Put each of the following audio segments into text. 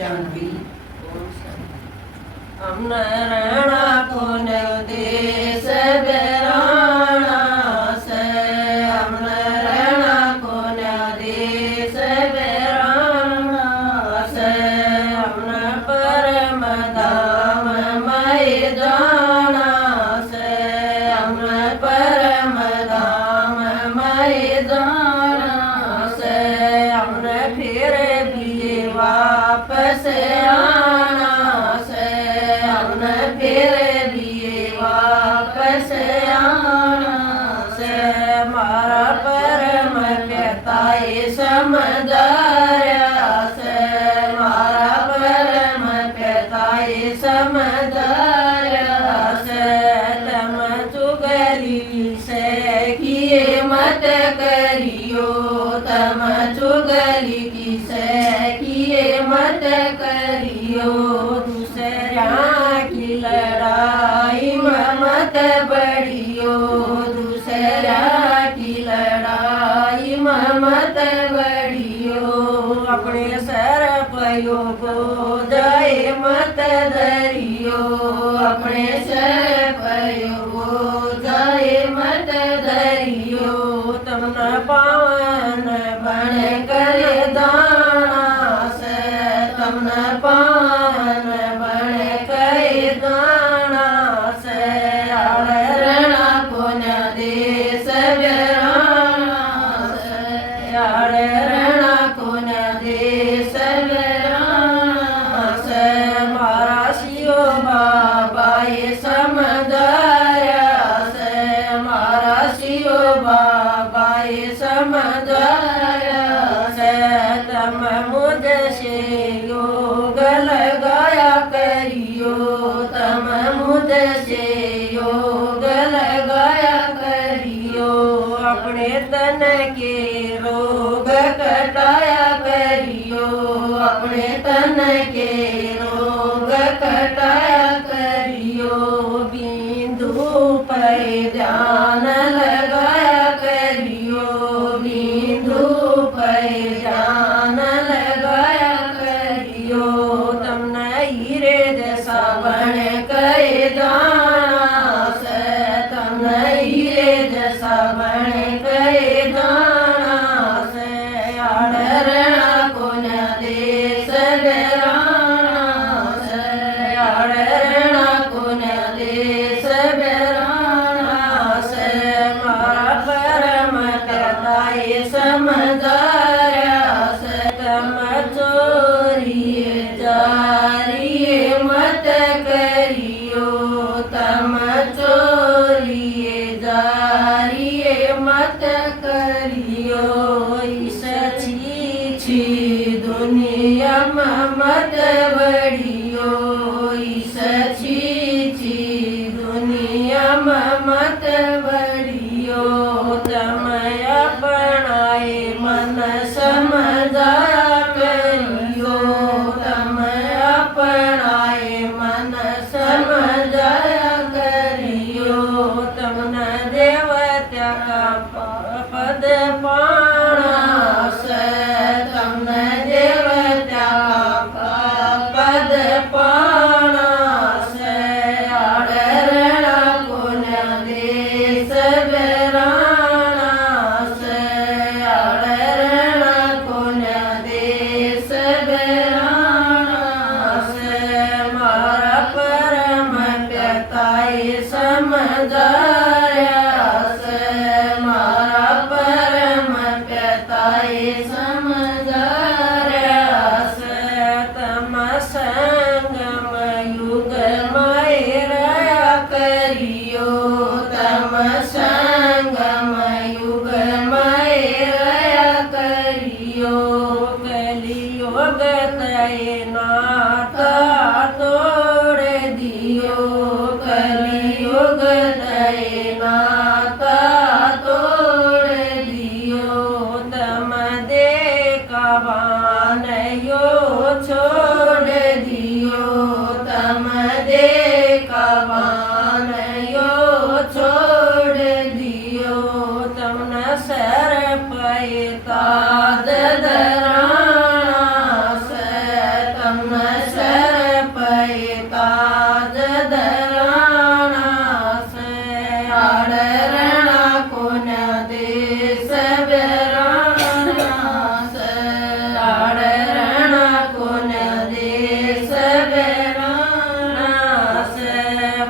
शांति। हमने रहना कौन देश बेराना से, हमने रहना कौन देश बेराना से, हमने परम धाम में जाना से, हमने परम धाम में जाना से, हमने फिर भी वापस आना से, हमने फिर भी वापस आना से, मारा परम पिता समझाया से, मारा परम पिता समझाया से, तम चुगली से किए मत करियो, तम चुगली की से किए मत करियो, दूसरा की लड़ाई में मत बढ़ियो, दूसरा की लड़ाई में मत बढ़ियो, अपने सर पयो जाए मत धरियो, अपने सर पयो जाए मत धरियो, तुम न पावन बन कर दाना से, तुम न पावन बन कर दाना से, रणा पुण्य देश बेराना से, रणा पुण्य देश बेराना से, मारा शिव बाबा ये समझाया से, मारा शिव बाबा ये समझाया से, तम मुझसे योग लगाया करियो, तम मुझसे योग लगाया करियो, अपने तन के रोग कटाया करियो, अपने तन के रोग कटाया करियो, बिंदु पर ध्यान लगाया करियो, बिंदु पर ध्यान लगाया करियो, तुमने हीरे जैसा बन कर जाना से, तुमने हीरे जैसा बन कर जाना से, रणा कौन देश बेराना से, रणा कौन देश बेराना से, मारा परम पिता ये समझाया से, तम चोरी जारी मत करियो, तम चोरी जारी मत करियो, इस छी दुनिया में मत बढ़ियो, इस छी दुनिया में मत बढ़ियो, तम अपनाए मन समझाया करियो, तम अपनाए मन समझाया करियो, तमने देवता का पद पाना से, तमने देवता का पद पाना से, रणा पुण्य देश बेराना से, रणा पुण्य देश बेराना से, मारा परम पिता समझाया से, मारा परम पिता समझाया से, तम संगम युग में रहा करियो, तम संगम युग में रहा करियो, कलियुग तय नाता तोड़ दियो, कलियुग तय नाता तोड़ दियो, तम देखवान यो छोड़ दियो, तम देखवान यो छोड़ दियो, तमने सर पैता दराना से, तम सर पे ताज धराना से आड़रणा कोन देश बेराना से आड़रणा कोन देश बेराना से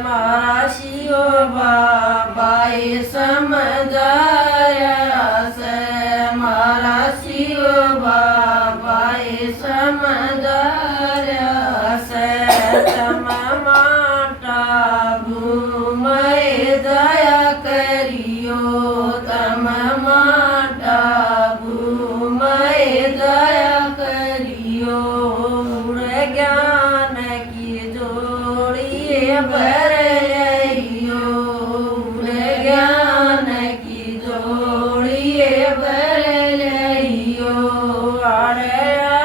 मारा शिव बाबाई समझाया से मारा शिव बाबाई समझाया से तम माटा घूमय दया करियो तम माटा घूमय दया करियो ज्ञान की जोड़िए भरियो ज्ञान की जोड़िए भरियो आड़या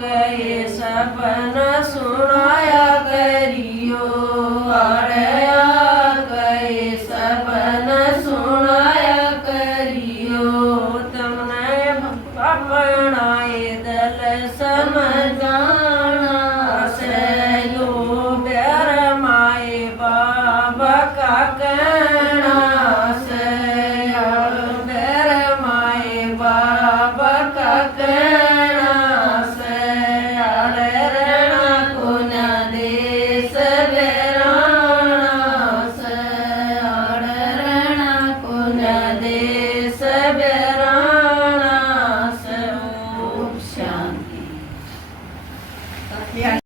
कहे सपन सुनो